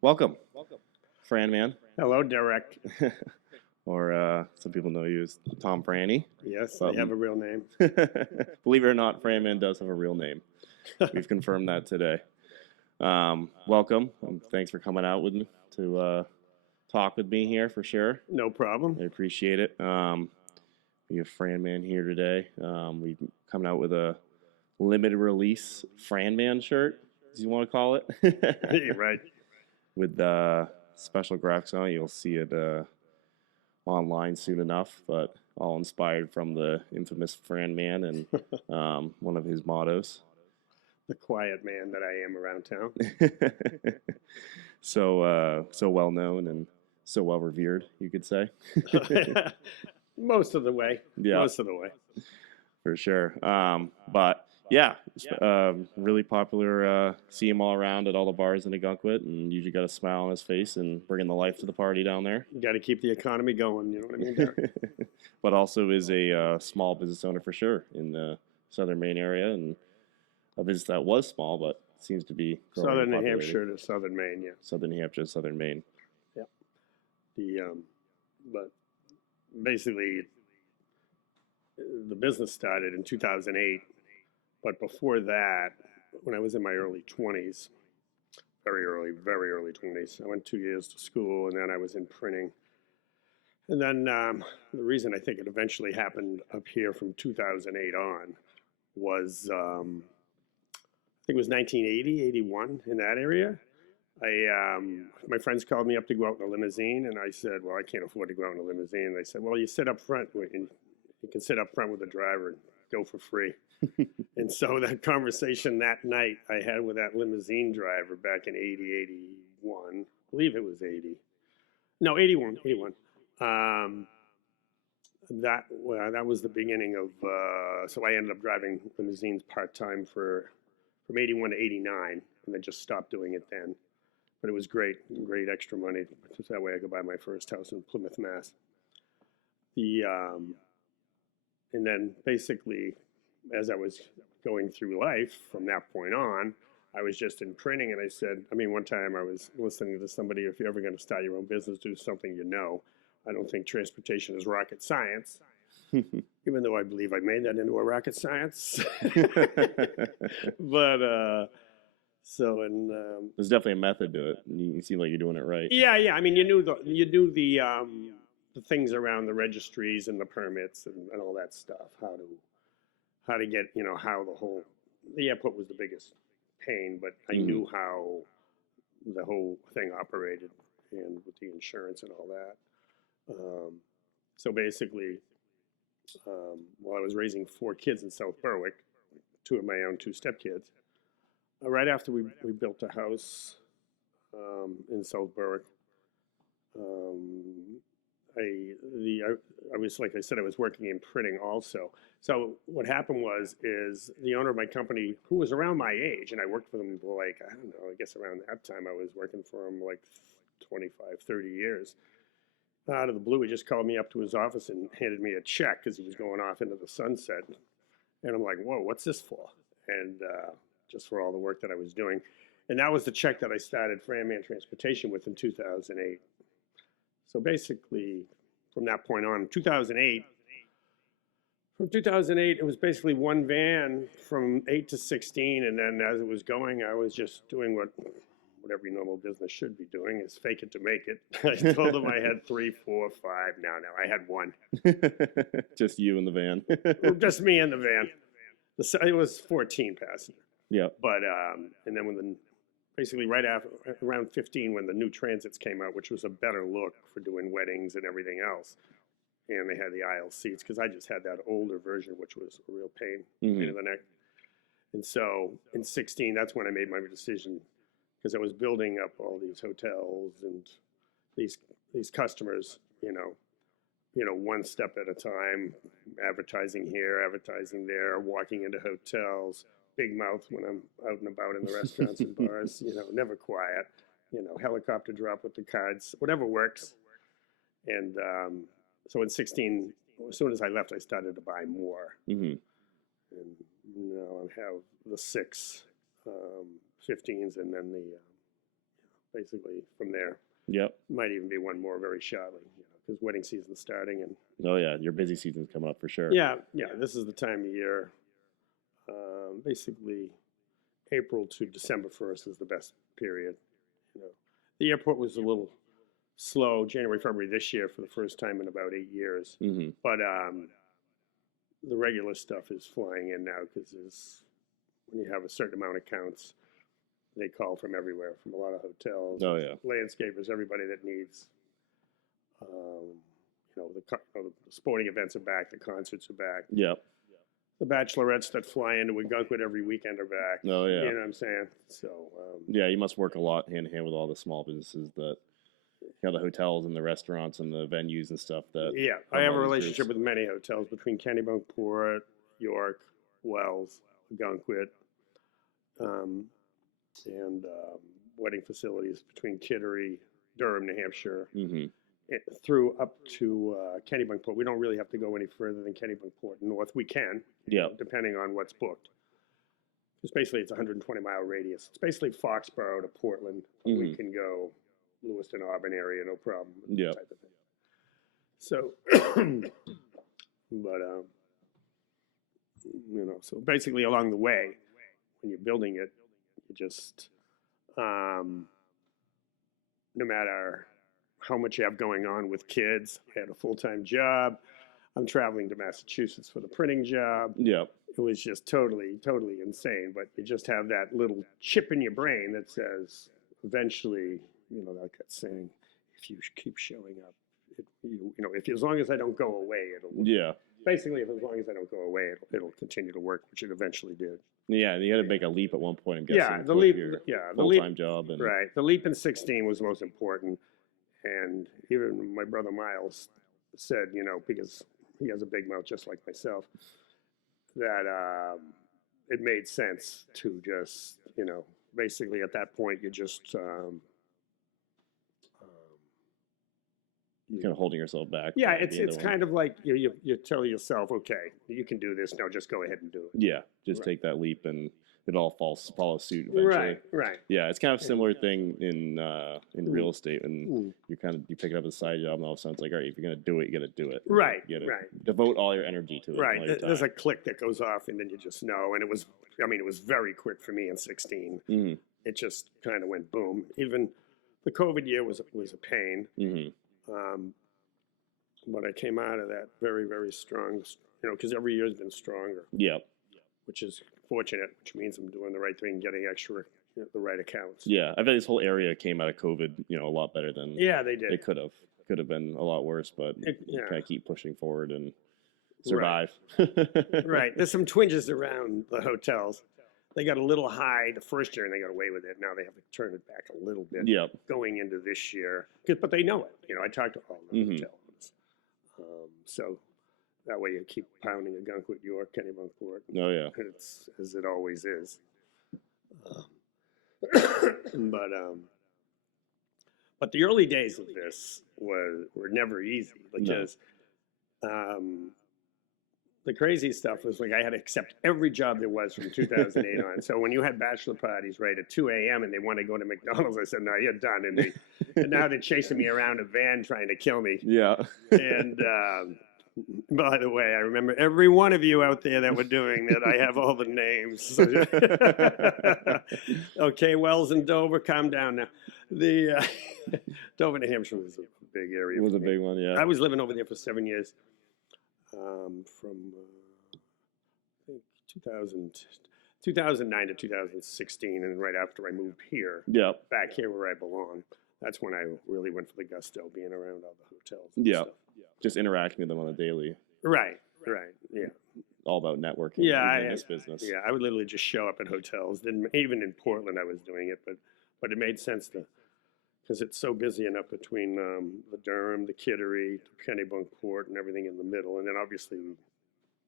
Welcome, Franman, Hello, Derek. or some people know you as Tom Franey. Yes, I have a real name. Believe it or not, Franman does have a real name. We've confirmed that today. Welcome. Thanks for coming out with me to talk with me here for sure. No problem. I appreciate it. We have Franman here today. We're coming out with a limited release Franman shirt, as you want to call it. You're right. With special graphics on it. You'll see it online soon enough, but all inspired from the infamous Franman and one of his mottos. The quiet man that I am around town. So well known and so well revered, you could say. Most of the way. Yeah. Most of the way. For sure. But yeah, really popular. See him all around at all the bars in Ogunquit, and usually got a smile on his face and bringing the life to the party down there. You got to keep the economy going. You know what I mean, Derek? But also is a small business owner for sure in the southern Maine area, and a business that was small but seems to be growing Southern New popularity. Hampshire to Southern Maine, yeah. Southern New Hampshire, Southern Maine. Yeah. But basically, the business started in 2008. But before that, when I was in my early 20s, very early 20s, I went 2 years to school, and then I was in printing. And then the reason I think it eventually happened up here from 2008 on was, I think it was 1980, 81, in that area. My friends called me up to go out in a limousine, and I said, well, I can't afford to go out in a limousine. And they said, well, you sit up front, and you can sit up front with the driver and go for free. And so that conversation that night I had with that limousine driver back in 81, I believe it was 80. No, 81. That was the beginning of, so I ended up driving limousines part-time from 81 to 89, and then just stopped doing it then. But it was great extra money. Just that way I could buy my first house in Plymouth, Mass. And then basically, as I was going through life from that point on, I was just in printing, and I said, one time I was listening to somebody, if you're ever going to start your own business, do something you know. I don't think transportation is rocket science, even though I believe I made that into a rocket science. But, there's definitely a method to it. You seem like you're doing it right. Yeah. You knew the things around the registries and the permits and all that stuff, how to get, how the airport was the biggest pain, but I knew how the whole thing operated and with the insurance and all that. So basically, while I was raising 4 kids in South Berwick, 2 of my own, 2 stepkids, right after we built a house in South Berwick, I was, like I said, I was working in printing also. So what happened is the owner of my company, who was around my age, and I worked for them for I don't know, I guess around that time I was working for him 25, 30 years. Out of the blue, he just called me up to his office and handed me a check because he was going off into the sunset. And I'm like, whoa, what's this for? And just for all the work that I was doing. And that was the check that I started Franman Transportation with in 2008. So basically, from that point on, from 2008, it was basically one van from 8 to 16. And then as it was going, I was just doing what every normal business should be doing, is fake it to make it. I told them I had 3, 4, 5. No, I had 1. Just you in the van. Just me in the van. It was 14 passenger. Yeah. But, and then basically right after, around 15, when the new transits came out, which was a better look for doing weddings and everything else, and they had the aisle seats, because I just had that older version, which was a real pain in the neck. And so in 16, that's when I made my decision, because I was building up all these hotels and these customers, one step at a time, advertising here, advertising there, walking into hotels, big mouth when I'm out and about in the restaurants and bars, never quiet, helicopter drop with the cards, whatever works. And so in 16, as soon as I left, I started to buy more. And now I have the 6 15s and then basically from there. Yep. Might even be one more very shortly, because wedding season's starting. And Oh yeah, your busy season's coming up for sure. yeah, this is the time of year. Basically, April to December 1st is the best period. The airport was a little slow January, February this year for the first time in about 8 years. Mm-hmm. But the regular stuff is flying in now because when you have a certain amount of counts, they call from everywhere, from a lot of hotels, Oh yeah. landscapers, everybody that needs. The sporting events are back, the concerts are back. Yep. The bachelorettes that fly into Ogunquit every weekend are back. Oh yeah. You know what I'm saying? So yeah, you must work a lot hand in hand with all the small businesses that, the hotels and the restaurants and the venues and stuff that. Yeah, I have a relationship with many hotels between Kennebunkport, York, Wells, Ogunquit, and wedding facilities between Kittery, Durham, New Hampshire, Mm-hmm. Through up to Kennebunkport. We don't really have to go any further than Kennebunkport north. We can, depending on what's booked. Because basically it's a 120-mile radius. It's basically Foxborough to Portland. Mm-hmm. We can go Lewiston, Auburn area, no problem. Yeah. Type of thing. So, but so basically along the way, when you're building it, you just no matter how much you have going on with kids. I had a full-time job. I'm traveling to Massachusetts for the printing job. Yep. It was just totally insane. But you just have that little chip in your brain that says, eventually, like that saying, if you keep showing up, if as long as I don't go away, it'll. Yeah. Basically, as long as I don't go away, it'll continue to work, which it eventually did. Yeah, and you had to make a leap at one point. I'm guessing. Yeah, the leap. Yeah, the leap. Full-time job. And... Right. The leap in 2016 was the most important. And even my brother Miles said, because he has a big mouth just like myself, that it made sense to just, basically at that point you just you're kind of holding yourself back. Yeah, it's kind of like you tell yourself, okay, you can do this. Now just go ahead and do it. Yeah, just take that leap and it all follows suit eventually. Right. Yeah, it's kind of a similar thing in real estate, and you pick it up as a side job, and all of a sudden it's like, all right, if you're gonna do it, you got to do it. Right. You gotta devote all your energy to it. Right. There's a click that goes off, and then you just know. And it was very quick for me in 2016. Mm-hmm. It just kind of went boom. Even the COVID year was a pain. Mm-hmm. But I came out of that very, very strong. Because every year has been stronger. Yep. Which is fortunate, which means I'm doing the right thing, getting extra, the right accounts. Yeah, I bet this whole area came out of COVID, a lot better than they did. It could have been a lot worse, but kind of keep pushing forward and survive. Right. There's some twinges around the hotels. They got a little high the first year and they got away with it. Now they have to turn it back a little bit. Yep. Going into this year, but they know it. I talked to all the hotel owners, so. That way you keep pounding Ogunquit, York, Kennebunkport. Oh, yeah. It's as it always is. But the early days of this were never easy because the crazy stuff was like I had to accept every job there was from 2008 on. So when you had bachelor parties right at 2 a.m. and they want to go to McDonald's, I said, no, you're done. And now they're chasing me around a van trying to kill me. Yeah. And by the way, I remember every one of you out there that were doing that. I have all the names. Okay, Wells and Dover, calm down now. The Dover, New Hampshire was a big area. It was a big one, yeah. I was living over there for 7 years, from I think 2009 to 2016, and right after I moved here, back here where I belong. That's when I really went for the gusto, being around all the hotels. And stuff. Just interacting with them on a daily. Right, yeah. All about networking. In this business. Yeah, I would literally just show up at hotels. Even in Portland, I was doing it, but it made sense because it's so busy enough between the Durham, the Kittery, Kennebunkport, and everything in the middle, and then obviously we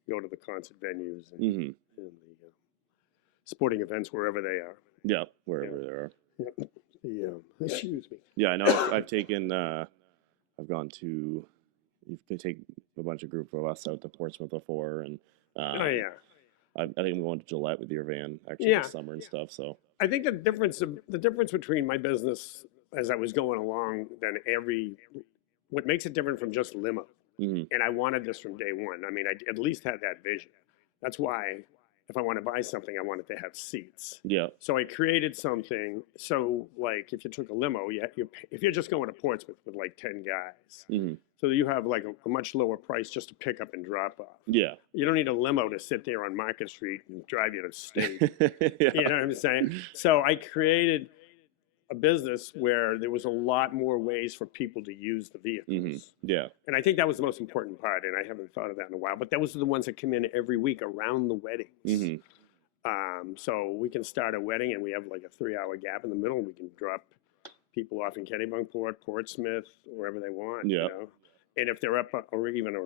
go to the concert venues and the sporting events wherever they are. Yeah, wherever they are. Excuse me. Yeah, I know. I've taken. I've gone to. You can take a bunch of group of us out to Portsmouth before, and I think I'm going to Gillette with your van actually Yeah. this summer and stuff. So I think the difference between my business as I was going along than what makes it different from just limo. mhm. And I wanted this from day one. I mean, I at least had that vision. That's why if I want to buy something, I want it to have seats. Yeah. So I created something. So like if you took a limo, if you're just going to Portsmouth with like 10 guys, Mhm. so you have like a much lower price just to pick up and drop off. Yeah. You don't need a limo to sit there on Market Street and drive you to state. Yeah. You know what I'm saying? So I created a business where there was a lot more ways for people to use the vehicles. Mhm. Yeah. And I think that was the most important part, and I haven't thought of that in a while. But those are the ones that come in every week around the weddings. Mhm. So we can start a wedding, and we have like a 3-hour gap in the middle. We can drop people off in Kennebunkport, Portsmouth, wherever they want. Yeah. You know? And if they're up or even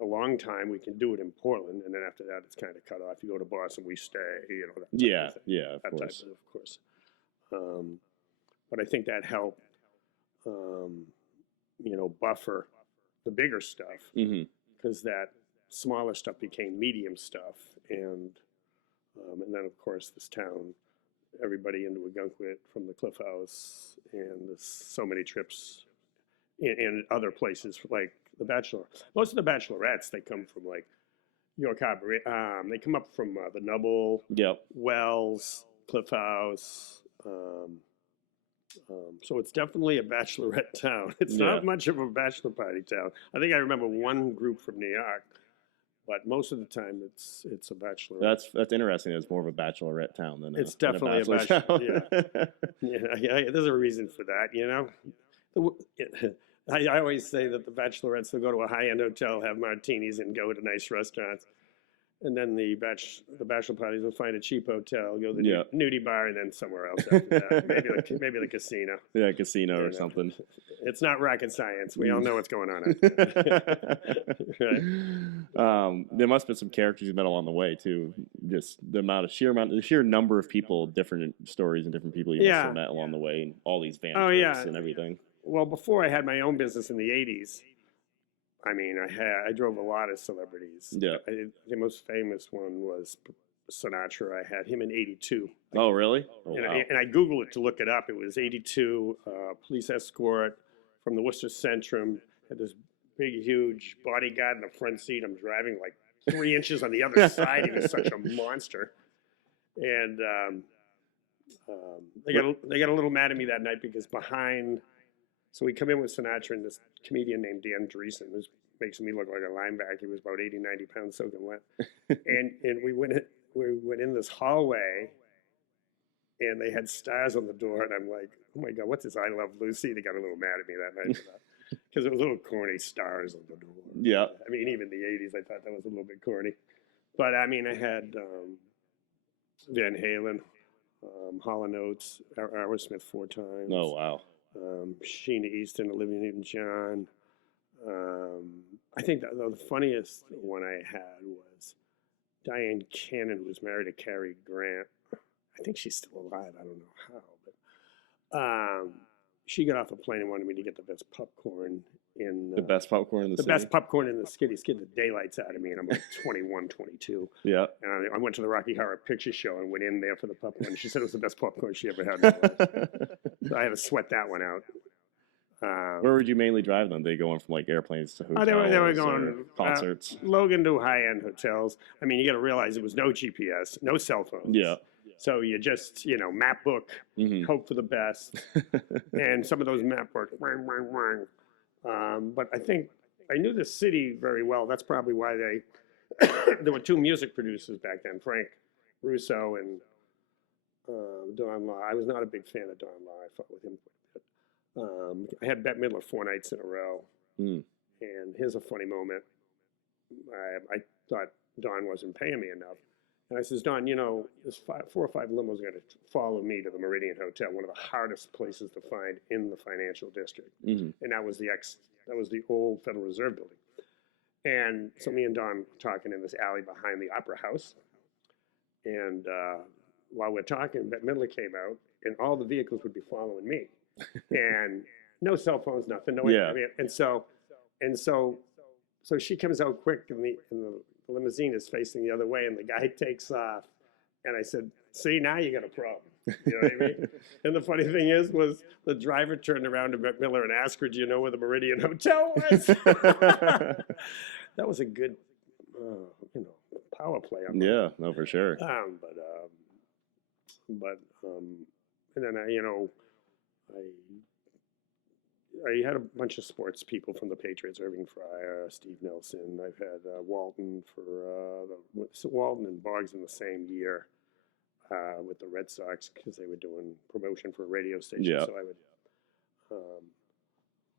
a long time, we can do it in Portland, and then after that, it's kind of cut off. You go to Boston, we stay. You know. That type Yeah. of thing. Yeah. Of That course. type of course. But I think that helped, buffer the bigger stuff Mhm. because that smaller stuff became medium stuff, and then of course this town, everybody into Ogunquit from the Cliff House, and there's so many trips in other places like the Bachelor. Most of the Bachelorettes they come from like York Harbor. They come up from the Nubble, Yep. Wells, Cliff House. So it's definitely a bachelorette town. It's Yeah. not much of a bachelor party town. I think I remember one group from New York, but most of the time it's a bachelorette. That's interesting. It's more of a bachelorette town than It's than definitely a bachelor town. Yeah, there's a reason for that, you know. I always say that the bachelorettes will go to a high-end hotel, have martinis, and go to nice restaurants. And then the bachelor parties will find a cheap hotel, go to the Yeah. nudie bar, and then somewhere else after that. maybe the casino. Yeah, casino You or know. something. It's not rocket science. We all know what's going on. Out there. Right. There must have been some characters you met along the way too. Just the sheer number of people, different stories, and different people you must Yeah. have met along the way, and all these van Oh, trips yeah. and everything. Well, before I had my own business in the '80s, I mean, I drove a lot of celebrities. Yeah. The most famous one was Sinatra. I had him in '82. Oh, really? Oh, And, wow. I Googled it to look it up. It was '82, police escort from the Worcester Centrum. Had this big, huge bodyguard in the front seat. I'm driving like 3 inches on the other side. He was such a monster. And they got a little mad at me that night because behind. So we come in with Sinatra and this comedian named Dan Dreesen, who's makes me look like a linebacker. He was about 80, 90 pounds soaking wet. and we went in this hallway, and they had stars on the door, and I'm like, oh my God, what's this? I Love Lucy. They got a little mad at me that night for that because it was a little corny, stars on the door. Yeah. I mean, even the '80s, I thought that was a little bit corny. But I mean, I had Van Halen, Hall & Oates, Aerosmith 4 times. Oh, wow. Sheena Easton, Olivia Newton-John. I think the funniest one I had was Diane Cannon, who was married to Cary Grant. I think she's still alive. I don't know how, but she got off a plane and wanted me to get the best popcorn in The best popcorn in the the city. best popcorn in the city. Scared the daylights out of me, and I'm like 21, 22. Yeah. And I went to the Rocky Horror Picture Show and went in there for the popcorn. She said it was the best popcorn she ever had in her life. So I had to sweat that one out. Where would you mainly drive them? They going from like airplanes to hotels? They were or going concerts. Logan to high-end hotels. I mean, you got to realize there was no GPS, no cell phones. Yeah. So you just, map book, Mhm. hope for the best. And some of those map books, but I think I knew the city very well. That's probably why there were 2 music producers back then, Frank Russo and Don Law. I was not a big fan of Don Law. I fought with him quite a bit. I had Bette Midler 4 nights in a row. Mm. And here's a funny moment. I thought Don wasn't paying me enough. And I says, Don, there's 4 or 5 limos going to follow me to the Meridian Hotel, one of the hardest places to find in the financial district. Mhm. And that was the old Federal Reserve building. And so me and Don were talking in this alley behind the Opera House. And while we're talking, Bette Midler came out, and all the vehicles would be following me. And no cell phones, nothing, no Yeah. internet. And so she comes out quick, and the the limousine is facing the other way, and the guy takes off. And I said, "See, now you got a problem." You know what I mean? And the funny thing was the driver turned around to Miller and asked her, "Do you know where the Meridian Hotel was?" That was a good, power play. Yeah, no, for sure. And then I had a bunch of sports people from the Patriots: Irving Fryer, Steve Nelson. I've had Walton Walton and Boggs in the same year with the Red Sox because they were doing promotion for a radio station. Yeah. So I would.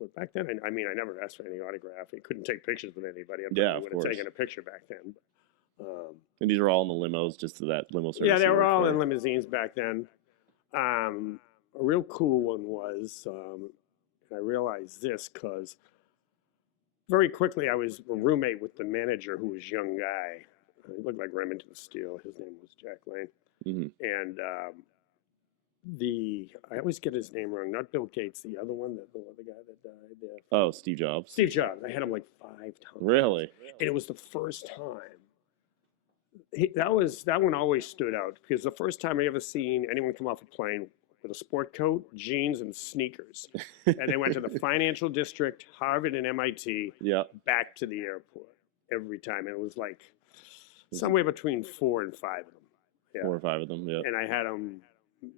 But back then, I never asked for any autograph. I couldn't take pictures with anybody. I Yeah, would of have taken a picture back then. And these were all in the limos, just to that limo service. Yeah, they you were worked all for. in limousines back then. A real cool one was, I realized this because very quickly I was a roommate with the manager who was a young guy. He looked like Remington Steele. His name was Jack Lane. Mm-hmm. And I always get his name wrong. Not Bill Gates, the other one, the other guy that died there. Oh, Steve Jobs. Steve Jobs. I had him like 5 times. Really? And it was the first time. That one always stood out because the first time I ever seen anyone come off a plane with a sport coat, jeans, and sneakers, and they went to the financial district, Harvard, and MIT, back to the airport every time. And it was like somewhere between 4 and 5 of them. Yeah. 4 or 5 of them. Yeah. And I had them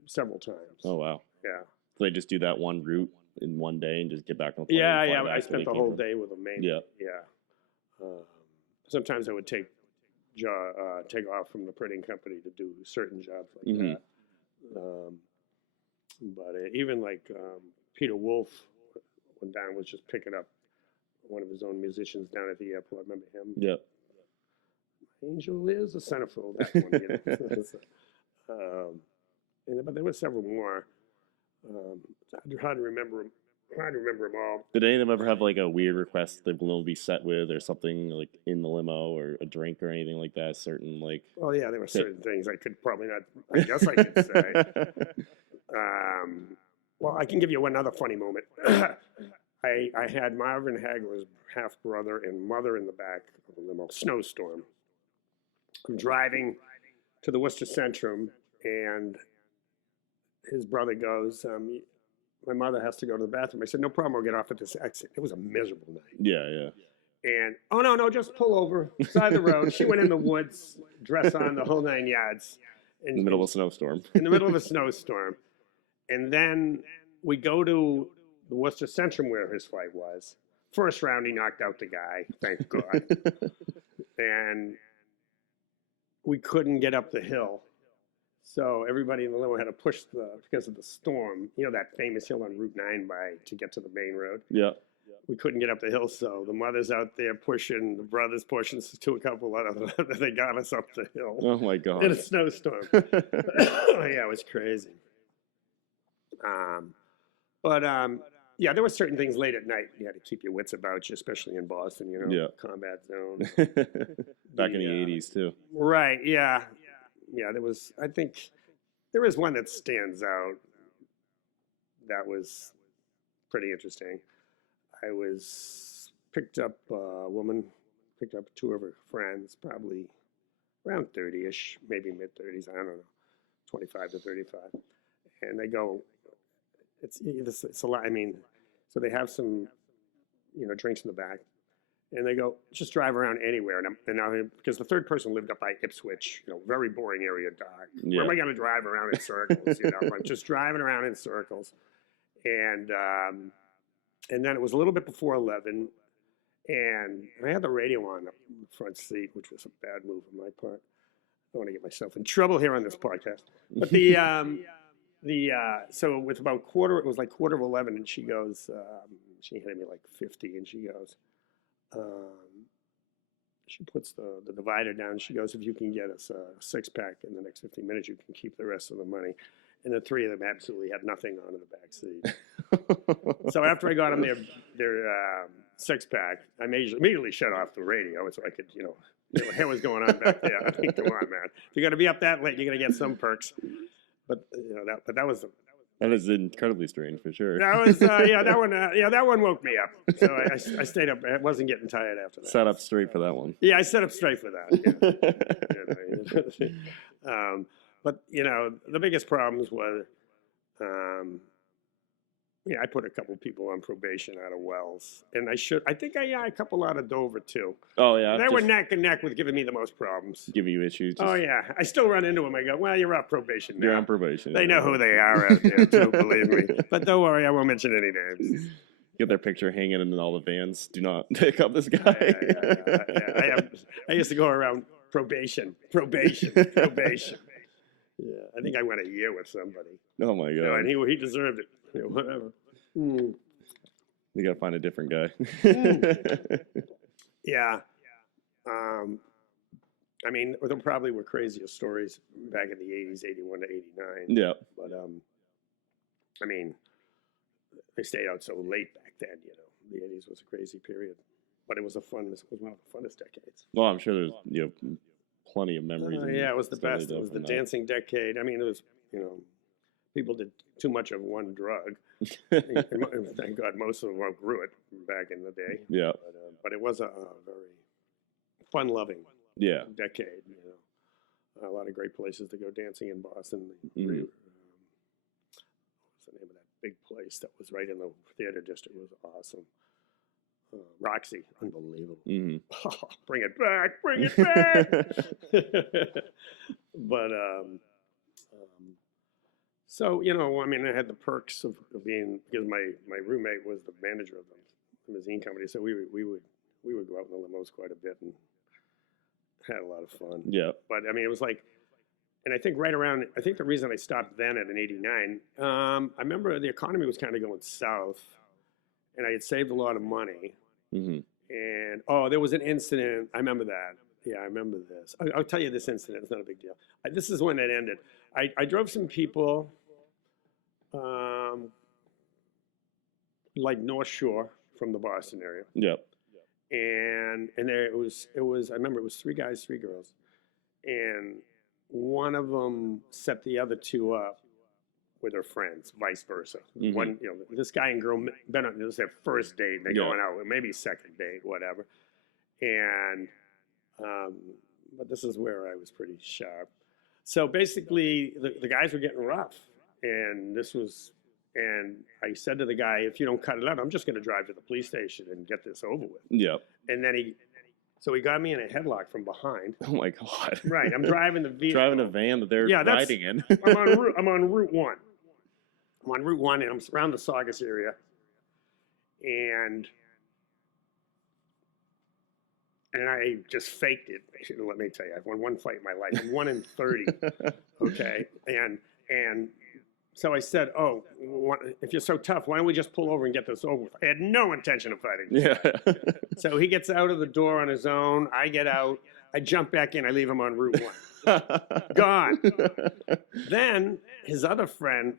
several times. Oh wow. Yeah. So they just do that one route in one day and just get back on the plane. Yeah. and fly back I where spent they the came whole from. day with them. Mainly. Yeah. Yeah. Sometimes I would take off from the printing company to do certain jobs like Mm-hmm. that. But even like Peter Wolf, when Don was just picking up one of his own musicians down at the airport, I remember him. Yep. Angel is a centerfold. That one, you know. But there were several more. It's hard to remember them all. Did any of them ever have like a weird request the limo be set with, or something like in the limo, or a drink or anything like that? Certain like. Oh yeah, there were certain things I could probably not. I guess I could say. Well, I can give you one other funny moment. I had Marvin Hagler's half brother and mother in the back of the limo. Snowstorm. I'm driving to the Worcester Centrum, and his brother goes, "My mother has to go to the bathroom." I said, "No problem. I'll get off at this exit." It was a miserable night. Yeah. And oh no, just pull over side of the road. She went in the woods, dress on, the whole 9 yards. In the middle of a snowstorm. In the middle of a snowstorm. And then we go to the Worcester Centrum where his flight was. First round, he knocked out the guy, thank God. And we couldn't get up the hill. So everybody in the limo had to push because of the storm, that famous hill on Route 9 to get to the main road. Yeah. We couldn't get up the hill, so the mother's out there pushing, the brother's pushing to a couple of them. They got us up the hill. Oh my God. In a snowstorm. Yeah, it was crazy. Yeah, there were certain things late at night you had to keep your wits about you, especially in Boston, Yeah. combat zone. Back in the 80s too. Right, yeah. Yeah, I think there is one that stands out that was pretty interesting. I picked up a woman, picked up 2 of her friends, probably around 30-ish, maybe mid-30s, I don't know, 25 to 35. And they go, it's a lot. So they have some, drinks in the back, and they go, just drive around anywhere. And because the third person lived up by Ipswich, very boring area, dark. Yeah. Where am I going to drive around in circles? I'm just driving around in circles. And then it was a little bit before 11, and I had the radio on the front seat, which was a bad move on my part. I don't want to get myself in trouble here on this podcast. But so with about it was like quarter of 11, and she goes, she handed me like 50, and she goes, she puts the divider down. She goes, "If you can get us a 6-pack in the next 15 minutes, you can keep the rest of the money." And the 3 of them absolutely had nothing on in the back seat. So after I got them their 6-pack, I immediately shut off the radio so I could, what the hell was going on back there? I mean, come on, man. If you're going to be up that late, you're going to get some perks. But that was That is incredibly strange for sure. That was that one woke me up. So I stayed up. I wasn't getting tired after that. Sat up straight for that one. Yeah, I sat up straight for that. Yeah. But the biggest problems were, I put a couple people on probation out of Wells, and I think a couple out of Dover too. Oh yeah, They were neck and neck with giving me the most problems. giving you issues. Oh yeah, I still run into them. I go, well, you're off probation now. You're on probation. They know who they are out there too, believe me. But don't worry, I won't mention any names. Get their picture hanging in all the vans. Do not pick up this guy. Yeah. I used to go around probation. Yeah, I think I went a year with somebody. Oh my god! And he deserved it. Whatever. You gotta find a different guy. Yeah. I mean, there probably were crazier stories back in the 80s, 81 to 89. Yeah. But, I mean, they stayed out so late back then, The 80s was a crazy period. But it was one of the funnest decades. Well, I'm sure there's, plenty of memories. Yeah, it was the best. It was the dancing decade. I mean, it was, people did too much of one drug. Thank God most of them outgrew it back in the day. Yeah. But it was a very fun-loving decade. A lot of great places to go dancing in Boston. What's the name of that big place that was right in the theater district? It was awesome. Roxy, unbelievable. Mm-hmm. Oh, bring it back. But so I mean, I had the perks of being, because my roommate was the manager of the limousine company, so we would go out in the limos quite a bit and had a lot of fun. Yeah. But I mean, it was like, and I think I think the reason I stopped then at an 89, I remember the economy was kind of going south, and I had saved a lot of money. Mm-hmm. And there was an incident. I remember that. Yeah, I remember this. I'll tell you this incident. It's not a big deal. This is when it ended. I drove some people, like North Shore from the Boston area. Yep. And there it was. I remember it was 3 guys, 3 girls, and one of them set the other 2 up with her friends, vice versa. Mm-hmm. One, this guy and girl been on this their first date, and they're going out, maybe second date, whatever. And but this is where I was pretty sharp. So basically, the guys were getting rough, and I said to the guy, if you don't cut it out, I'm just going to drive to the police station and get this over with. Yep. And then he got me in a headlock from behind. Oh my god! Right, I'm driving the vehicle. Driving a van that they're riding in. I'm on Route 1. I'm on Route 1, and I'm around the Saugus area. And I just faked it. Let me tell you, I've won one fight in my life. I'm 1 in 30. Okay, and so I said, if you're so tough, why don't we just pull over and get this over with? I had no intention of fighting. Yeah. So he gets out of the door on his own. I get out. I jump back in. I leave him on Route 1. Gone. Then his other friend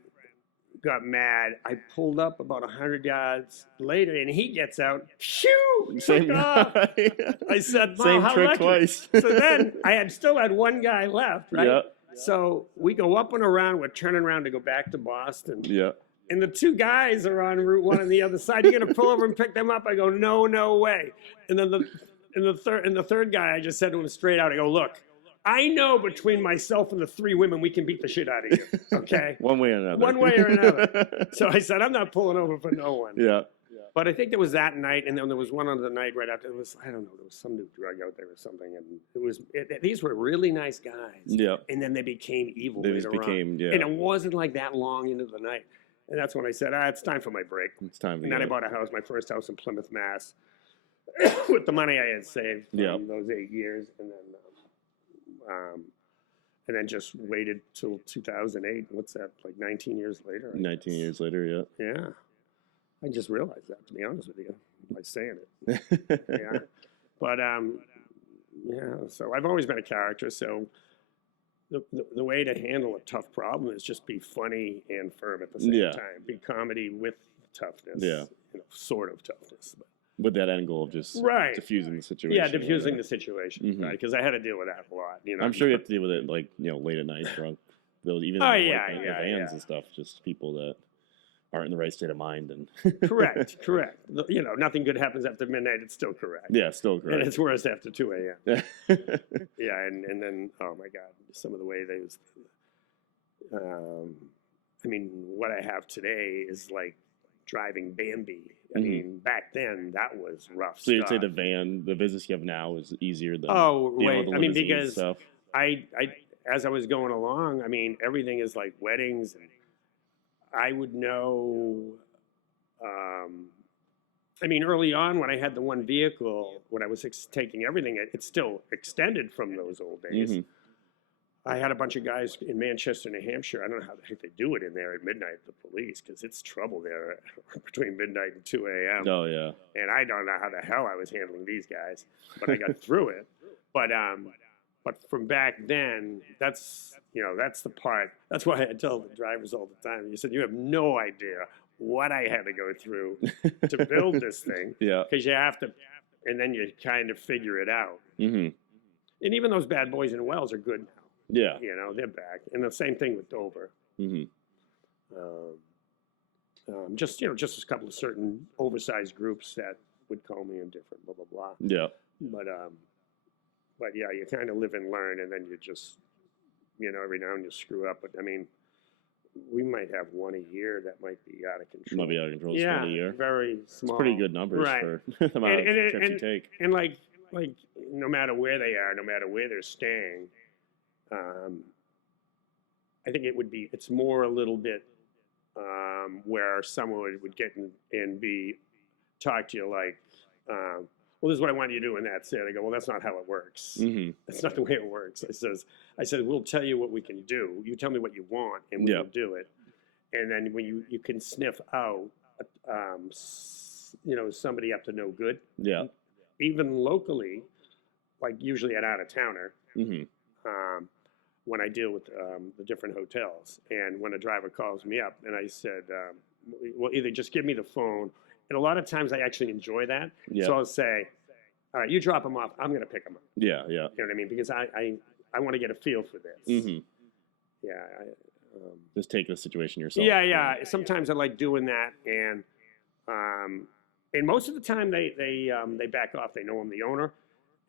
got mad. I pulled up about 100 yards later, and he gets out. Shoo! Same off. I said, same how trick lucky. twice. So then I still had 1 guy left, right? Yeah. So we go up and around. We're turning around to go back to Boston. Yeah. And the 2 guys are on Route 1 on the other side. You're gonna pull over and pick them up? I go, no way. And then the third guy, I just said to him straight out, I go, look, I know between myself and the 3 women, we can beat the shit out of you. Okay. One way or another. One way or another. So I said, I'm not pulling over for no one. Yeah. But I think there was that night, and then there was one other night right after. It was, I don't know, there was some new drug out there or something, and these were really nice guys. Yeah. And then they became evil They later just became, on. yeah. And it wasn't like that long into the night. And that's when I said, it's time for my break. It's time. And then I bought a house, my first house in Plymouth, Mass, with the money I had saved from those 8 years, and then just waited till 2008. What's that? Like 19 years later. 19 years later, yeah. Yeah. I just realized that, to be honest with you, by saying it. Yeah. But, so I've always been a character. So the way to handle a tough problem is just be funny and firm at the same time. Be comedy with toughness. Yeah. Sort of toughness. But. With that end goal of just diffusing the situation. Yeah, diffusing the situation, right? Because I had to deal with that a lot. I'm sure you have to deal with it, like, late at night, drunk. those even Oh in the, yeah, like, the yeah, vans yeah. and stuff, just people that aren't in the right state of mind and Correct, correct. You know, nothing good happens after midnight. It's still correct. yeah, still And correct. it's worse after 2 a.m. Yeah. Yeah, and then, oh my God, some of the way they was, um, I mean, what I have today is like driving Bambi. I mean, back then that was rough So you'd say stuff. the business you have now is easier than Oh, dealing wait, with the I mean, limousine because stuff. as I was going along, I mean, everything is like weddings, and I would know, um, I mean, early on when I had the one vehicle, when I was taking everything, it's still extended from those old days. Mm-hmm. I had a bunch of guys in Manchester, New Hampshire. I don't know how the heck they do it in there at midnight, the police, because it's trouble there between midnight and 2 a.m. Oh yeah. And I don't know how the hell I was handling these guys, but I got through it. But from back then, that's the part. That's why I tell the drivers all the time. You said you have no idea what I had to go through to build this thing, Yeah. because you have to, and then you kind of figure it out. Mm-hmm. And even those bad boys in Wells are good now. Yeah. You know, they're back. And the same thing with Dover. Mm-hmm. Just a couple of certain oversized groups that would call me and different, blah, blah, blah. Yeah. But yeah, you kind of live and learn, and then you just, every now and then you screw up. But I mean, we might have one a year that might be out of control. Might be out of control. Yeah, a year. very small. It's pretty good numbers Right. for the amount of trips you take. And like no matter where they are, no matter where they're staying, I think it's more a little bit where someone would get in and talk to you like, well, this is what I want you to do, and that's it. I go, well, that's not how it works. Mm-hmm. That's not the way it works. I said, we'll tell you what we can do. You tell me what you want, and we will do it. And then when you can sniff out, somebody up to no good. Yeah. Even locally, like usually an out-of-towner, Mm-hmm. when I deal with the different hotels. And when a driver calls me up, and I said, well, either just give me the phone, and a lot of times I actually enjoy that. Yeah. So I'll say, all right, you drop them off, I'm going to pick them up. Yeah, yeah. You know what I mean? Because I want to get a feel for this. Mm-hmm. Yeah. Just take the situation yourself. Yeah. Sometimes I like doing that, and most of the time they back off. They know I'm the owner.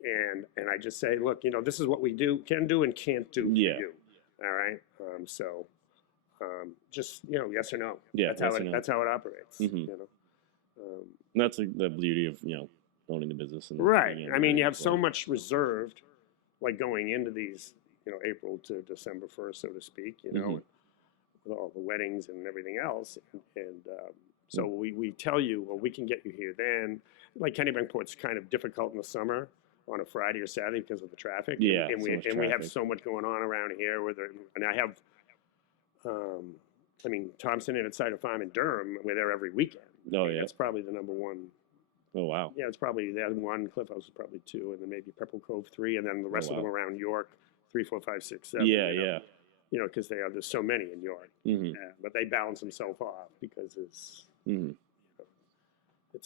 And I just say, look, this is what we can do and can't do for you. All right. Just yes or no. Yeah, That's how it operates. Mm-hmm. That's the beauty of owning the business. And right. I mean, you have so much reserved, like going into these, April to December 1st, so to speak. Mm-hmm. With all the weddings and everything else, so we tell you, well, we can get you here then. Like Kennebunkport's kind of difficult in the summer on a Friday or Saturday because of the traffic. Yeah, and we have so much going on around here. And I have, Thompson Inn at Cider Farm in Durham. We're there every weekend. Oh yeah, that's probably the number one. Oh wow. Yeah, it's probably that one. Cliff House is probably 2, and then maybe Pepper Cove 3, and then the rest of them around York 3, 4, 5, 6, 7. Yeah. Because there's so many in York. Mm-hmm. But they balance themselves off because it's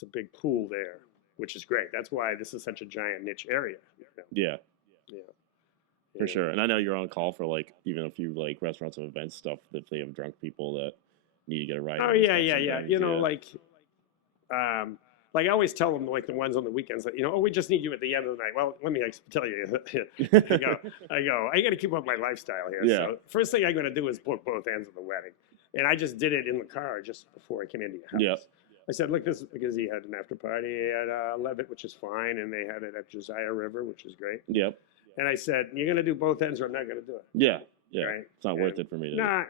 a big pool there, which is great. That's why this is such a giant niche area. Yeah. For sure. And I know you're on call for even a few restaurants and events stuff if they have drunk people that need to get a ride. Oh yeah. Like I always tell them, like the ones on the weekends, that we just need you at the end of the night. Well, let me tell you. I got to keep up my lifestyle here. Yeah. So first thing I'm going to do is book both ends of the wedding, and I just did it in the car just before I came into your house. Yeah. I said, look, this is because he had an after party at Levitt, which is fine, and they had it at Josiah River, which is great. Yep. And I said, you're going to do both ends, or I'm not going to do it. Yeah. Right? It's not worth it for me to. No.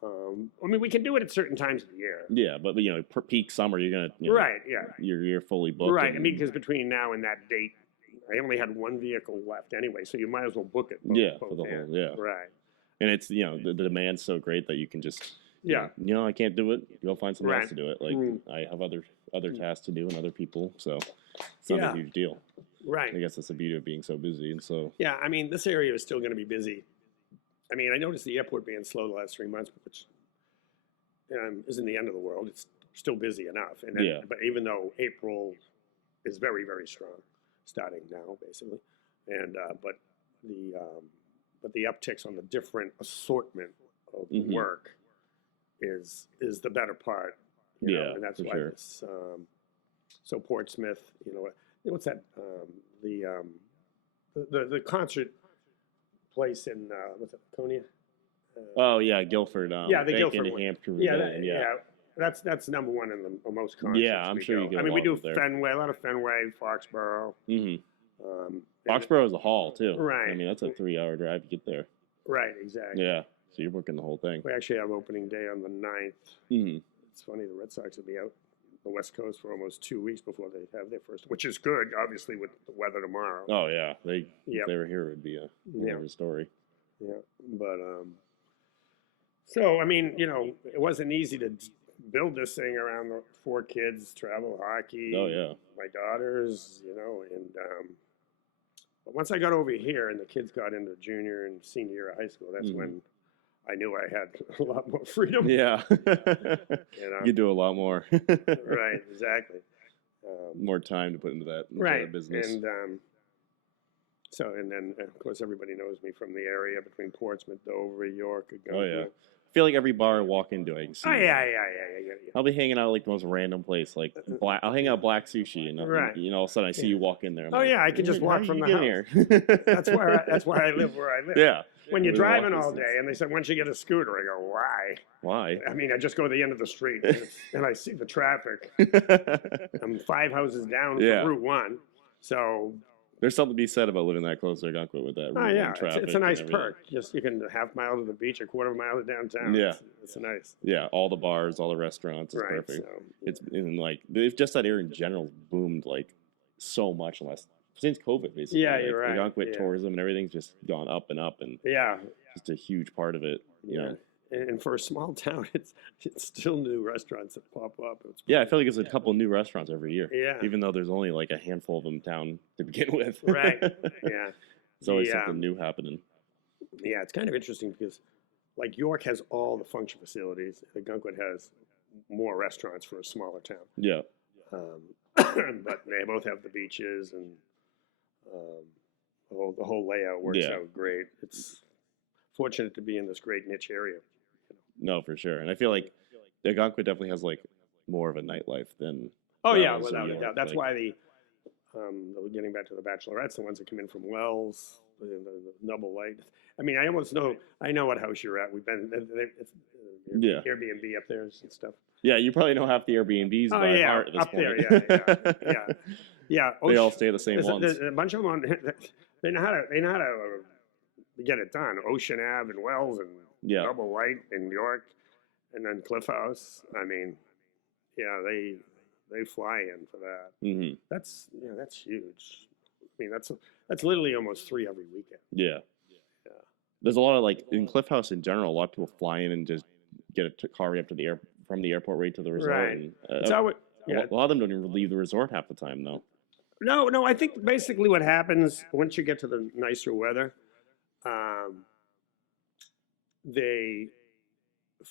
And we can do it at certain times of the year. Yeah, but per peak summer, you're gonna right. Yeah, you're fully booked. Right, because between now and that date, I only had one vehicle left anyway, so you might as well book it. For the whole. Yeah. Right. And it's the demand's so great that you can just. Yeah. I can't do it. Go find somebody else to do it. I have other tasks to do and other people, so it's not a huge deal. Right. I guess that's the beauty of being so busy, and so. Yeah, this area is still going to be busy. I noticed the airport being slow the last 3 months, which isn't the end of the world. It's still busy enough. And then, But even though April is very, very strong, starting now, basically. And but but the upticks on the different assortment of Mhm. work is the better part. Yeah, And that's for why sure. this. So Portsmouth, what's that? The concert place in what's it, Laconia? Oh yeah, Guilford. Yeah, the In Guilford New one. Hampshire Yeah, Pavilion. Yeah. that's number one in the most concerts. Yeah, I'm we sure go. you do I a mean, we lot do of there. Fenway, a lot of Fenway, Foxborough. Mm-hmm. And, Foxborough is a haul too. right. I mean, that's a 3-hour drive to get there. Right, exactly. Yeah. So you're working the whole thing. We actually have opening day on the 9th. Mm-hmm. It's funny, the Red Sox will be out the West Coast for almost 2 weeks before they have their first, which is good, obviously, with the weather tomorrow. Oh yeah, if Yep. they were here, it would be a different story. Yeah, but so I mean, it wasn't easy to build this thing around the 4 kids, travel hockey. Oh yeah. My daughters, and but once I got over here and the kids got into junior and senior year of high school, that's when I knew I had a lot more freedom. Yeah. You do a lot more. Right, exactly. More time to put into that business. And and then of course everybody knows me from the area between Portsmouth, Dover, York. Oh yeah. I feel like every bar I walk into, I can see. Oh yeah. I'll be hanging out like the most random place, like I'll hang out Black Sushi, and Right. All of a sudden I see you walk in there. I'm oh like, yeah, I can just walk from the house. Here? That's why I live where I live. Yeah. When you're Really driving walk all distance. day, and they said once you get a scooter, I go, why? Why? I mean, I just go to the end of the street and I see the traffic. I'm 5 houses down Yeah. from Route 1, so. There's something to be said about living that close to Ogunquit with that. Oh yeah, traffic it's a nice and everything. perk. Just you can half mile to the beach, a quarter mile to downtown. Yeah. it's nice. Yeah, all the bars, all the restaurants, it's Right. perfect. So, It's like just that area in general boomed like so much since COVID basically. Yeah, like, you're right. Ogunquit Yeah. tourism and everything's just gone up and up, and yeah. just a huge part of it. You know. And for a small town, it's still new restaurants that pop up. Yeah, I feel like there's a couple new restaurants every year. Yeah. Even though there's only like a handful of them in town to begin with. Right. Yeah. There's always something new happening. Yeah, it's kind of interesting because, like, York has all the function facilities. Ogunquit has more restaurants for a smaller town. Yeah. But they both have the beaches, and the whole layout works out great. It's fortunate to be in this great niche area. No, for sure. And I feel like Ogunquit definitely has like more of a nightlife than. Oh yeah, Wells or without a York. doubt. That's Like, why getting back to the Bachelorettes, the ones that come in from Wells, the double light. I mean, I know what house you're at. We've been, it's Airbnb up there and stuff. Yeah, you probably know half the Airbnbs by heart at this up point. there, yeah. They all stay the same ones. There's a bunch of them they know how to get it done. Ocean Ave and Wells and Double Light in York, and then Cliff House. I mean, yeah, they fly in for that. Mm-hmm. That's huge. I mean, that's literally almost 3 every weekend. Yeah. There's a lot of like in Cliff House in general. A lot of people fly in and just get a car right up to from the airport right to the resort. Right. And, a lot of them don't even leave the resort half the time though. No. I think basically what happens once you get to the nicer weather, they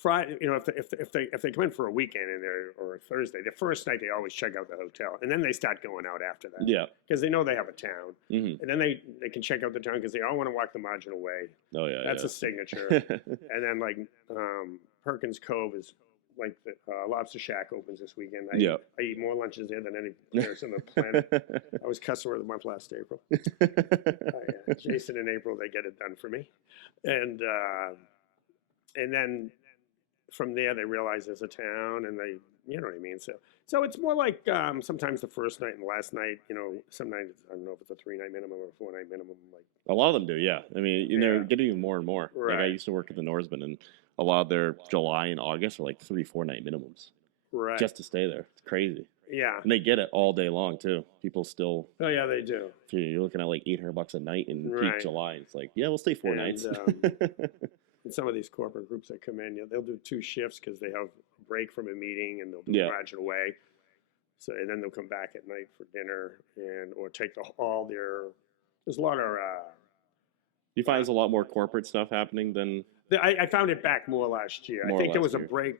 Friday, if they come in for a weekend or a Thursday, the first night they always check out the hotel, and then they start going out after that. Yeah, because they know they have a town, mm-hmm. and then they can check out the town because they all want to walk the Marginal Way. Oh yeah, that's a signature. And then like Perkins Cove is like the Lobster Shack opens this weekend. I eat more lunches there than any place on the planet. I was customer of the month last April. Jason in April, they get it done for me, and then. From there, they realize there's a town, and you know what I mean. So it's more like sometimes the first night and the last night. Some nights I don't know if it's a 3-night minimum or a 4-night minimum. Like a lot of them do, yeah. I mean, they're getting more and more. Right. Like I used to work at the Norseman, and a lot of their July and August are like 3-4 night minimums, right? Just to stay there. It's crazy. Yeah, and they get it all day long too. People still. Oh yeah, they do. If you're looking at like $800 a night in peak July, it's like we'll stay 4 nights. And some of these corporate groups that come in, they'll do 2 shifts because they have a break from a meeting, and they'll do Marginal Way. So and then they'll come back at night for dinner or take all their. There's a lot of. You find there's a lot more corporate stuff happening than. I found it back more last year. I think there was a break,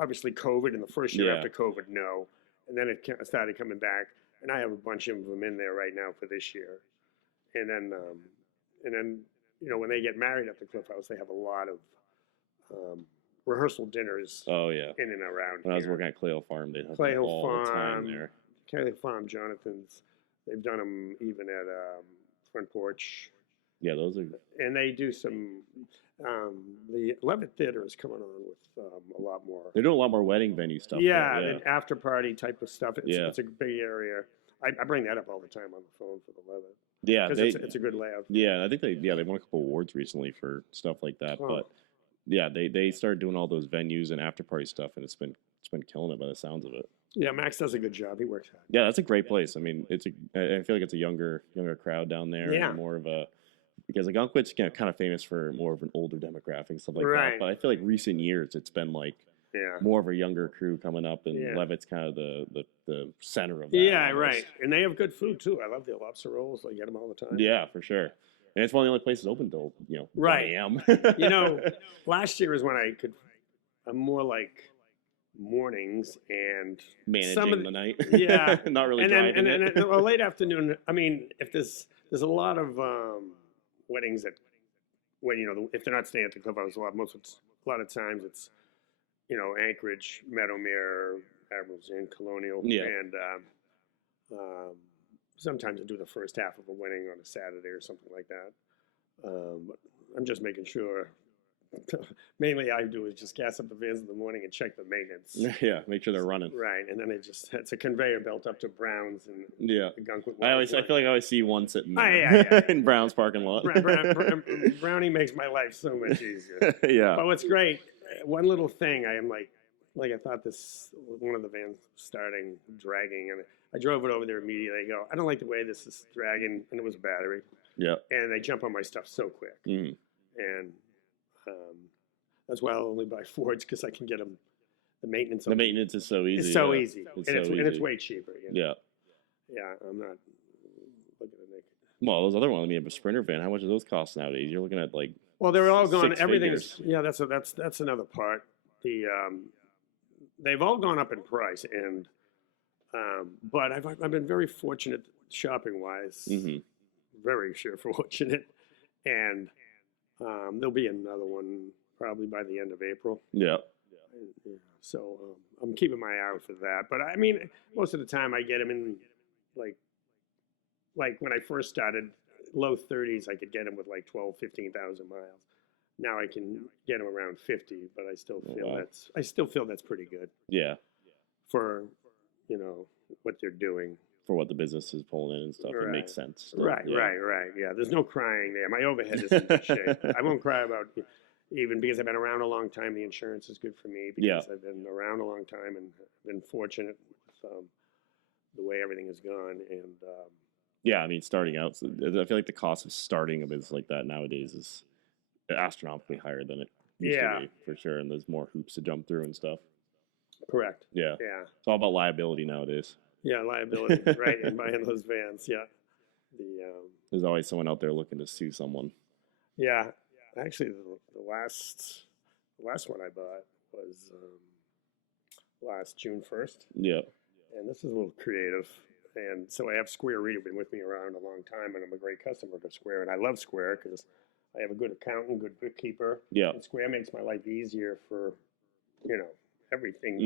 obviously COVID in the first year after COVID, no, and then it started coming back, and I have a bunch of them in there right now for this year, and then when they get married at the Cliff House, they have a lot of rehearsal dinners Oh yeah. in and around When I was here. working at Clay Hill Farm, they'd have Clay them Hill all the time Farm, there. Clay Farm, Jonathan's. They've done them even at Front Porch. Yeah, those are. And they do some. The Levitt Theater is coming on with a lot more. They're doing a lot more wedding venue stuff. Yeah, though, the after party type of stuff. It's a big area. I bring that up all the time on the phone for the Levitt. Yeah, because it's a good layout. Yeah, I think they won a couple awards recently for stuff like that. But yeah, they started doing all those venues and after party stuff, and it's been killing it by the sounds of it. Yeah, Max does a good job. He works hard. Yeah, that's a great place. I mean, I feel like it's a younger crowd down there. Yeah. And more of a, because like Ogunquit's kind of famous for more of an older demographic and stuff like Right. that. But I feel like recent years it's been like more of a younger crew coming up, and Levitt's kind of the center of that. Yeah, almost. right. And they have good food too. I love their lobster rolls. I get them all the time. Yeah, for sure. And it's one of the only places open till 1 a.m. Last year is when I'm more like mornings and managing the night. Yeah, not really. And late afternoon. I mean, if there's a lot of weddings that when if they're not staying at the Cliff House, a lot of times it's Anchorage, Meadowmere, Admiral's Inn, Colonial, and sometimes I do the first half of a wedding on a Saturday or something like that. But I'm just making sure. Mainly, I do is just gas up the vans in the morning and check the maintenance. Yeah, make sure they're running. Right, and then it's a conveyor belt up to Brown's and Ogunquit. I feel like I always see one sitting there in Brown's parking lot. Brownie makes my life so much easier. Yeah. But what's great, one little thing, I am like I thought one of the vans starting dragging, and I drove it over there immediately. I go, I don't like the way this is dragging, and it was a battery. Yeah. And they jump on my stuff so quick. Mm. And that's why I'll only buy Fords, because I can get them. The maintenance is so easy. It's so easy. And it's way cheaper. Yeah. Yeah, I'm not looking at Nick. Well, those other ones, I mean, a Sprinter van, how much do those cost nowadays? You're looking at like. Well, they're all gone. Everything's. Yeah, that's another part. They've all gone up in price, and but I've been very fortunate shopping wise. Mm-hmm. Very fortunate, and there'll be another one probably by the end of April. Yeah. So I'm keeping my eye out for that. But I mean, most of the time I get them in like when I first started, low 30s. I could get them with like 12, 15,000 miles. Now I can get them around 50, but I still feel that's pretty good. Yeah. For what they're doing. For what the business is pulling in and stuff, it makes sense. Right. Yeah, there's no crying there. My overhead is in good shape. I won't cry about even because I've been around a long time. The insurance is good for me because I've been around a long time and been fortunate with the way everything has gone. And yeah, I mean, starting out, I feel like the cost of starting a business like that nowadays is astronomically higher than it used to be, for sure. And there's more hoops to jump through and stuff. Correct. Yeah. Yeah. It's all about liability nowadays. Yeah, liability, right, and buying those vans, yeah. There's always someone out there looking to sue someone. Yeah, actually, the last one I bought was last June 1st. Yeah. And this is a little creative, and so I have Square Reader, been with me around a long time, and I'm a great customer for Square, and I love Square because I have a good accountant, good bookkeeper. Yeah. And Square makes my life easier for, everything,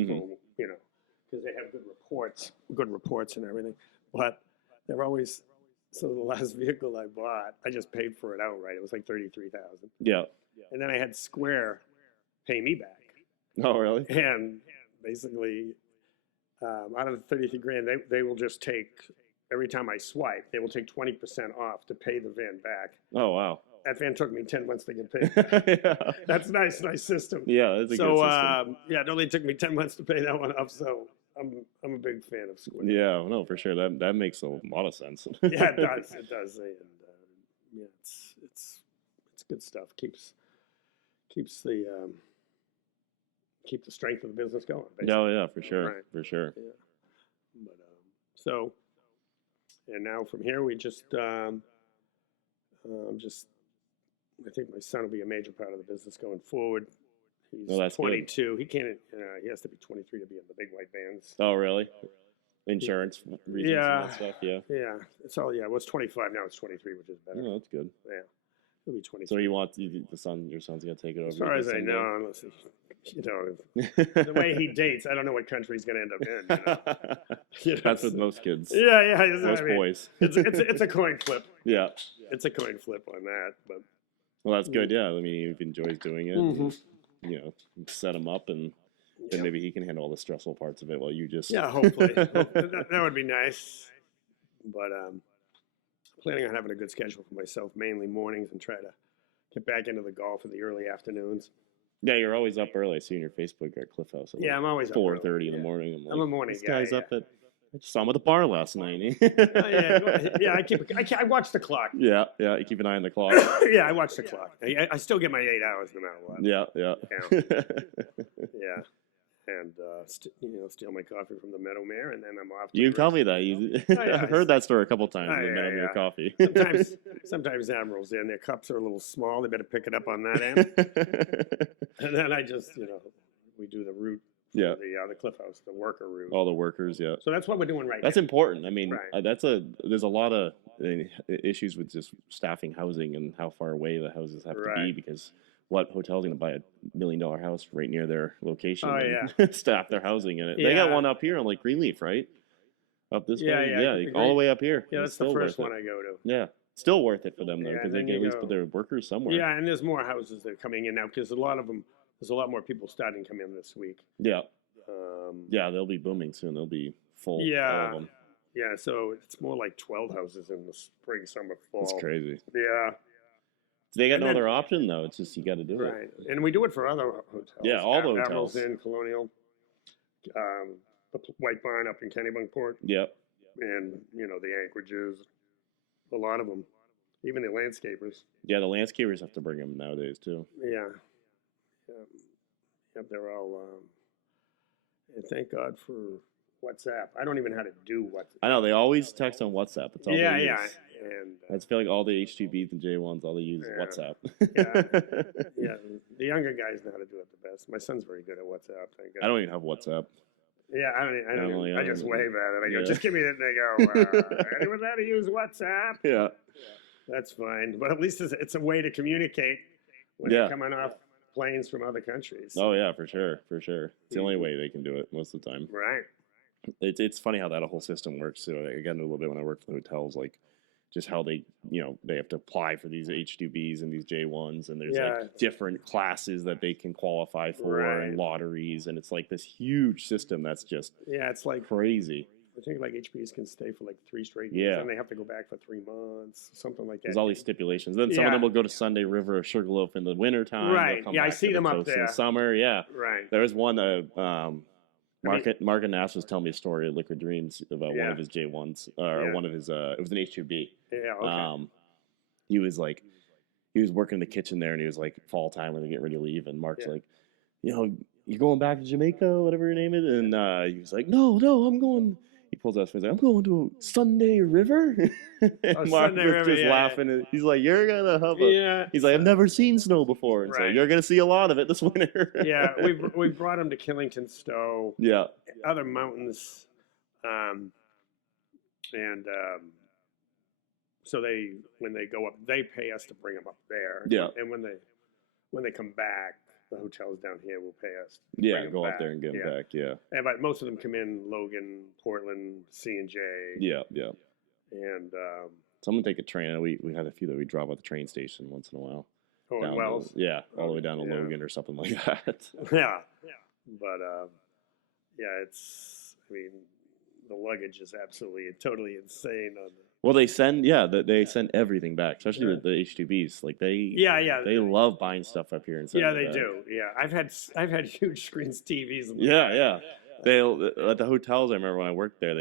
because they have good reports and everything. But they're always, so the last vehicle I bought, I just paid for it outright. It was like $33,000. Yeah. And then I had Square pay me back. Oh, really? And basically, out of the $33,000, they will just take, every time I swipe, they will take 20% off to pay the van back. Oh, wow. That van took me 10 months to get paid. Yeah. That's nice system. Yeah, that's a good system. It only took me 10 months to pay that one off, so I'm a big fan of Square. Yeah, no, for sure. That makes a lot of sense. Yeah, it does. It does. And yeah, it's good stuff. Keeps the strength of the business going. Basically. Oh yeah, for sure. Right. For sure. Yeah. But and now from here we just I think my son will be a major part of the business going forward. He's 22. Good. He can't. He has to be 23 to be in the big white vans. Oh, really? Insurance reasons and that stuff. Yeah. Yeah. It's all. Yeah. Well, it's 25 now. It's 23, which is better. Oh, that's good. Yeah. He'll be 23. So your son's gonna take it over. As far as I know, unless the way he dates, I don't know what country he's going to end up in. That's with most kids. Yeah, most boys. It's a coin flip. Yeah, it's a coin flip on that. But well, that's good. Yeah, I mean, if he enjoys doing it, and, set him up, and then maybe he can handle all the stressful parts of it while you just hopefully that would be nice. But planning on having a good schedule for myself, mainly mornings, and try to get back into the golf in the early afternoons. Yeah, you're always up early. I see in your Facebook at Cliff House. Yeah, I'm always up 4:30 in the morning. I'm a morning this guy. Guy's up at. I just saw him at the bar last night. I watch the clock. Yeah, you keep an eye on the clock. Yeah, I watch the clock. I still get my 8 hours no matter what. Yeah. Yeah. And steal my coffee from the Meadowmare, and then I'm off. You tell me that. I've heard that story a couple times. The Meadowmare coffee. Sometimes Admiral's in. Their cups are a little small. They better pick it up on that end. And then I just, we do the route. Yeah. The Cliff House, the worker route. All the workers, yeah. So that's what we're doing right now. That's important. I mean, there's a lot of issues with just staffing housing and how far away the houses have to be, because what hotel's going to buy $1 million house right near their location and staff their housing in it? They got one up here on like Greenleaf, right? Up this way? All the way up here. Yeah, that's the first one I go to. Yeah. Still worth it for them, though, because they can at least put their workers somewhere. Yeah, and there's more houses that are coming in now, because a lot of them, there's a lot more people starting to come in this week. Yeah. They'll be booming soon. They'll be full. Yeah. All of them. Yeah, so it's more like 12 houses in the spring, summer, fall. That's crazy. Yeah. They got no other option, though. It's just you got to do it. Right. And we do it for other hotels. Yeah, all the hotels. Admiral's Inn, Colonial, the White Barn up in Kennebunkport. Yep. And, the Anchorages, a lot of them. Even the landscapers. Yeah, the landscapers have to bring them nowadays, too. Yeah. Yep, they're all... and thank God for WhatsApp. I don't even know how to do WhatsApp. I know, they always text on WhatsApp. That's all they use. And I just feel like all the H2Bs and J1s, all they use is WhatsApp. Yeah, the younger guys know how to do it the best. My son's very good at WhatsApp. Thank God. I don't even have WhatsApp. Yeah, I just wave at it. I go, just give me that. And they go, anyone know how to use WhatsApp? Yeah. That's fine. But at least it's a way to communicate when they're coming off planes from other countries. Oh, yeah, for sure. It's the only way they can do it most of the time. Right. It's funny how that whole system works. So I got into a little bit when I worked for the hotels, like just how they have to apply for these H2Bs and these J1s, and there's like different classes that they can qualify for and lotteries, and it's like this huge system that's just it's like crazy. I think like HBs can stay for like 3 straight years, and they have to go back for 3 months, something like that. There's all these stipulations. Then some of them will go to Sunday River or Sugarloaf in the wintertime. Right. Yeah, I see them up there. In the summer, yeah. Right. There was one, Mark and Nash was telling me a story at Liquid Dreams about one of his J1s, or one of his, it was an H2B. Yeah, okay. He was working in the kitchen there, and he was like fall time when they get ready to leave, and Mark's like, you going back to Jamaica, whatever your name is? And he was like, no, I'm going... He pulls out his face, like, I'm going to Sunday River. And Mark was just laughing. He's like, you're going to have a... He's like, I've never seen snow before. And so you're going to see a lot of it this winter. Yeah, we brought him to Killington Stowe. Yeah. Other mountains. So when they go up, they pay us to bring them up there. Yeah. And when they come back, the hotels down here will pay us. Yeah, go up there and get them back. Yeah. But most of them come in Logan, Portland, C&J. Yeah. And someone take a train. We had a few that we drop at the train station once in a while. Oh, in Wells? All the way down to Logan or something like that. Yeah. But the luggage is absolutely totally insane on the... Well, they send everything back, especially the H2Bs. Like they love buying stuff up here and sending it back. They do. Yeah, I've had huge screens TVs. They'll at the hotels. I remember when I worked there,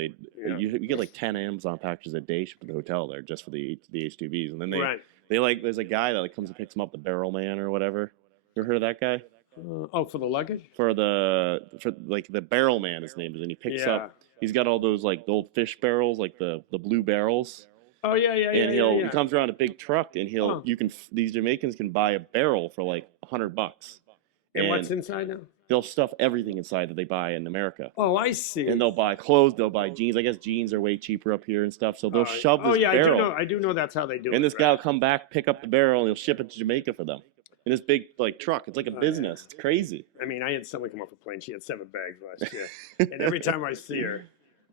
you get like 10 Amazon packages a day shipped to the hotel there just for the H2Bs, and then there's a guy that comes and picks them up, the Barrel Man or whatever. You ever heard of that guy? For the luggage? For the Barrel Man, his name is, and he picks up. He's got all those like the old fish barrels, like the blue barrels. Oh yeah. And he comes around a big truck, and these Jamaicans can buy a barrel for like $100. And what's inside now? they'll stuff everything inside that they buy in America. Oh, I see. And they'll buy clothes, they'll buy jeans. I guess jeans are way cheaper up here and stuff. So they'll shove this barrel. I do know that's how they do it. And this guy will come back, pick up the barrel, and he'll ship it to Jamaica for them. In this big truck. It's like a business. It's crazy. I mean, I had someone come off a plane. She had 7 bags last year. And every time I see her,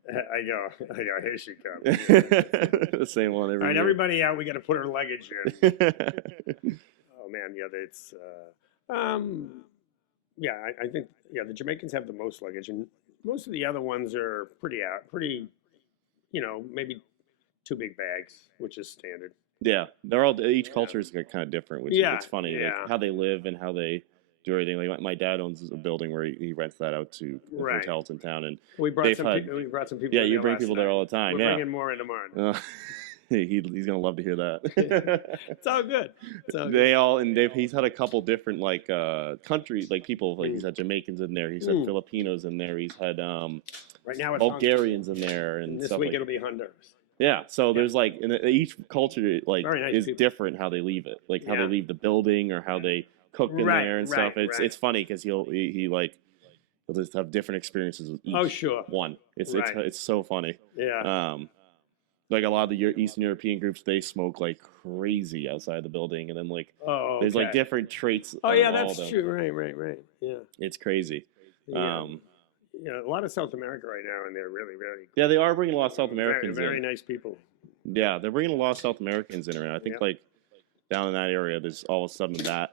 I go, here she comes. The same one every All right, year. everybody out. We got to put her luggage in. Oh, man. Yeah, it's, yeah, I think, the Jamaicans have the most luggage. And most of the other ones are pretty, maybe 2 big bags, which is standard. Yeah, they're all, each culture is kind of different, which it's funny. Like how they live and how they do everything. Like my dad owns a building where he rents that out to hotels in town, and we brought some people. Yeah, you bring people there all the time. We're bringing more in tomorrow. He's gonna love to hear that. It's all good. He's had a couple different countries, like people, like he's had Jamaicans in there, he's had Filipinos in there, he's had right now it's Bulgarians in there, and this week it'll be Honduras. Yeah, so there's each culture nice is people. Different how they leave it, how they leave the building or how they cook in there and stuff. It's funny because he'll just have different experiences with each one. It's so funny. Yeah. Like a lot of the Eastern European groups, they smoke like crazy outside the building, and then there's like different traits. Oh yeah, that's true. Right. Yeah. It's crazy. Yeah. A lot of South America right now, and they're really, really cool. Yeah, they are bringing a lot of South Americans in. Very nice people. Yeah, they're bringing a lot of South Americans in right now. I think down in that area, there's all of a sudden that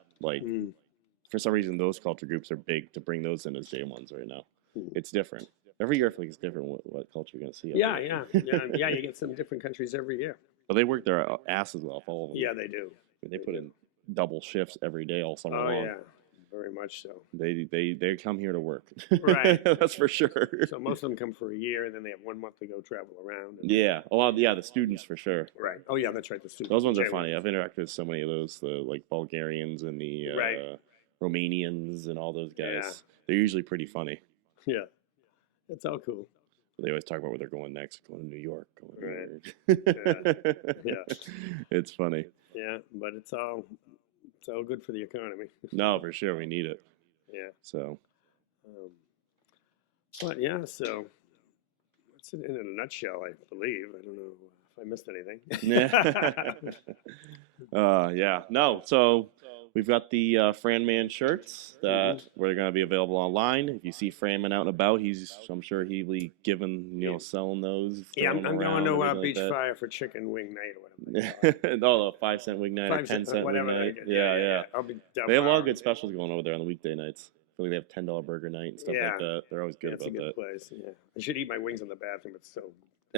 for some reason those culture groups are big to bring those in as day ones right now. It's different. Every year I feel like it's different what culture you're going to see. Yeah. You get some different countries every year. But they work their asses off, all of them. Yeah, they do. They put in double shifts every day all summer long. Oh yeah. Very much so. They come here to work. Right. That's for sure. So most of them come for a year, and then they have 1 month to go travel around. Yeah. Oh, yeah, the students for sure. Right. Oh, yeah, that's right, the students. Those ones are funny. I've interacted with so many of those, the Bulgarians and the Romanians and all those guys. Yeah. They're usually pretty funny. Yeah. That's all cool. They always talk about where they're going next. Going to New York. Yeah. It's funny. Yeah, but it's all good for the economy. No, for sure. We need it. Yeah. So. But yeah, so that's it in a nutshell, I believe. I don't know if I missed anything. Yeah. No. So we've got the Franman shirts that were going to be available online. If you see Franman out and about, I'm sure he'll be selling those. Yeah, I'm going to Beach Fire for chicken wing night or whatever. Oh, the 5-cent wing night or 10-cent wing night. Yeah. I'll be down. They have a lot of good specials going over there on the weekday nights. I feel like they have $10 burger night and stuff like that. They're always good about that. That's a good place. Yeah, I should eat my wings in the bathroom. It's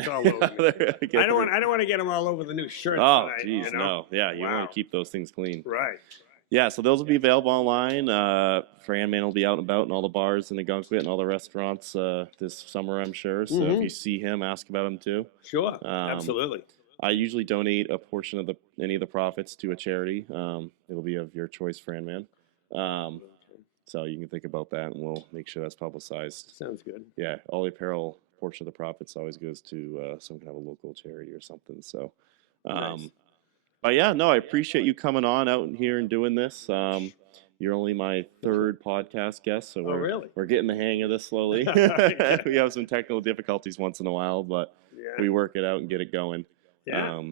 all over me. I don't want to get them all over the new shirt. Oh, jeez, no. Yeah, you want to keep those things clean. Right. Yeah, so those will be available online. Franman will be out and about in all the bars in Ogunquit and all the restaurants this summer, I'm sure. So if you see him, ask about him too. Sure, absolutely. I usually donate a portion of any of the profits to a charity. It'll be of your choice, Franman. So you can think about that, and we'll make sure that's publicized. Sounds good. Yeah, all the apparel portion of the profits always goes to some kind of a local charity or something. So, nice. But yeah, no, I appreciate you coming on out here and doing this. You're only my 3rd podcast guest, so we're getting the hang of this slowly. We have some technical difficulties once in a while, but we work it out and get it going. Yeah.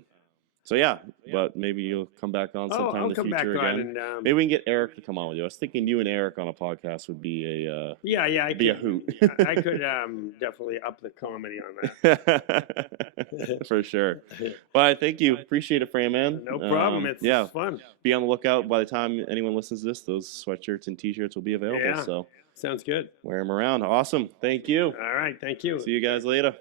So yeah, but maybe you'll come back on sometime in the future again. Maybe we can get Eric to come on with you. I was thinking you and Eric on a podcast would be a a hoot. I could definitely up the comedy on that. For sure. But thank you. Appreciate it, Franman. No problem. It's fun. Be on the lookout. By the time anyone listens to this, those sweatshirts and T-shirts will be available. Yeah. So sounds good. Wear them around. Awesome. Thank you. All right. Thank you. See you guys later.